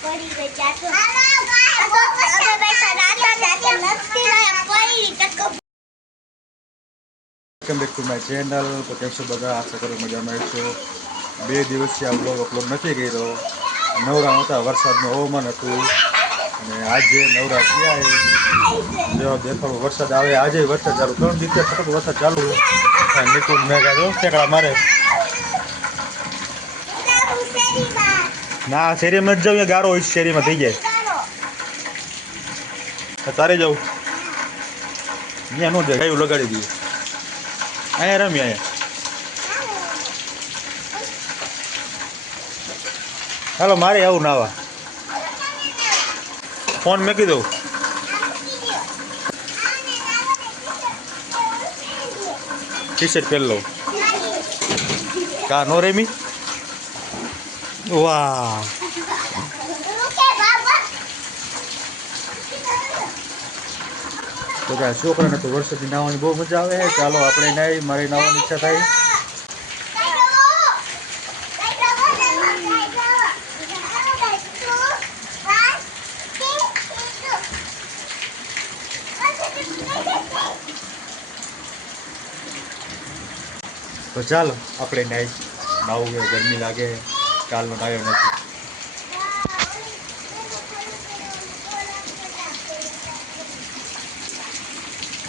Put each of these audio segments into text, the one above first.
Welcome back to my channel. તો કેમ છો બધા? આશા કરું મજામાં છો. 2 દિવસથી આ બ્લોગ અપલોડ નથી કર્યો. નવરા હતા, વરસાદનું હવામાન હતું અને આજે નવરા થયા જો દેખો વરસાદ આવે. આજે વરસાદ ચાલુ, 3 દિવસથી સતત વરસાદ ચાલુ. નિકુંજ મેં કાઢ્યો ઠેકડા મારે. ના શેરીમાં જ જાઉં, ગારો હોય શેરીમાં થઈ જાય. તારે જાઉં ત્યાં નો જાય, ગાયું લગાડી દઈએ. અહીંયા રમી અહીંયા. ચાલો મારે આવું નાવા. ફોન મૂકી દઉં. ટી શર્ટ પહેરી લઉં. કા નો રેમી? વાહ તો કાંઈ છોકરાને તો વરસાદની નાહવાની બહુ મજા આવે. ચાલો આપણે નાહી, મારી નાહવાની ઈચ્છા થાય. તો ચાલો આપણે નાહી. નાવું હોય, ગરમી લાગે, કાલનો નાહ્યો નથી.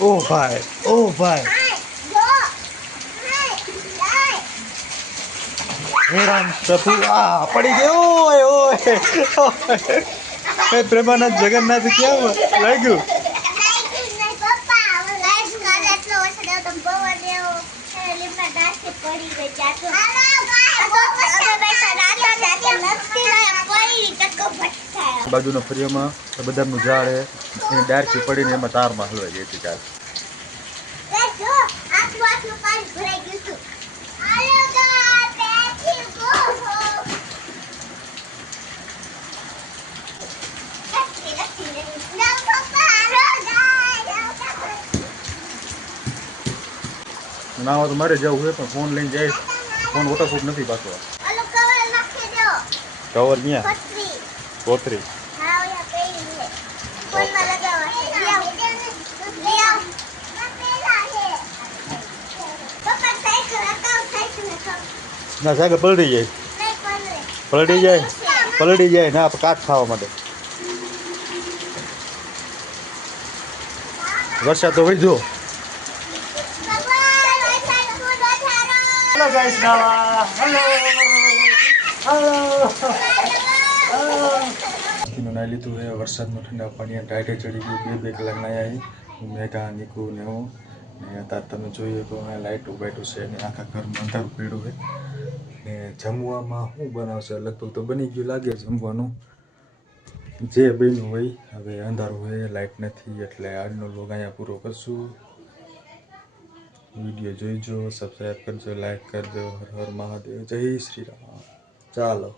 ઓ ભાઈ, ઓ ભાઈ, હે રામ પ્રભુ, આ પડી ગયો. ઓય ઓય પ્રેમાનંદ જગન્નાથ કેવું લાગ્યું? બાજુના ફરિયામાં બદામનું ઝાડ હે, એની ડાળથી પડીને એમાં તારમાં હલવાઈ ગઈ હતી. ચાલ ના તો મારે જવું હોય પણ ફોન લઈને જાય. ફોન વોટરપ્રૂફ નથી પાછો. કવર ક્યાં? કોથરી. ના સાગર પલટી જાય, પલટી જાય, પલટી જાય. ના કાચ ખાવા માટે વરસાદ તો વહી જો. હેલો ગાઈસ, નાવા. હેલો હેલો નાઈ લીધું હે. વરસાદમાં ઠંડા પાણી ટાઈટે ચડી ગયું. 2 કલાક નાયા મેઘા, નિકુ ને હું. ને અત્યારે તમે જોઈએ તો અહીંયા લાઇટું બાઇટું છે ને આખા ઘરમાં અંધારું પડ્યું હોય. ને જમવામાં શું બનાવશે? લગભગ તો બની ગયું લાગે જમવાનું. જે બન્યું હોય. હવે અંધારું હોય, લાઇટ નથી, એટલે આજનો વ્લોગ અહીંયા પૂરો કરશું. વિડીયો જોઈજો, સબસ્ક્રાઈબ કરજો, લાઈક કરજો. હર હર મહાદેવ, જય શ્રી રામ. ચાલો.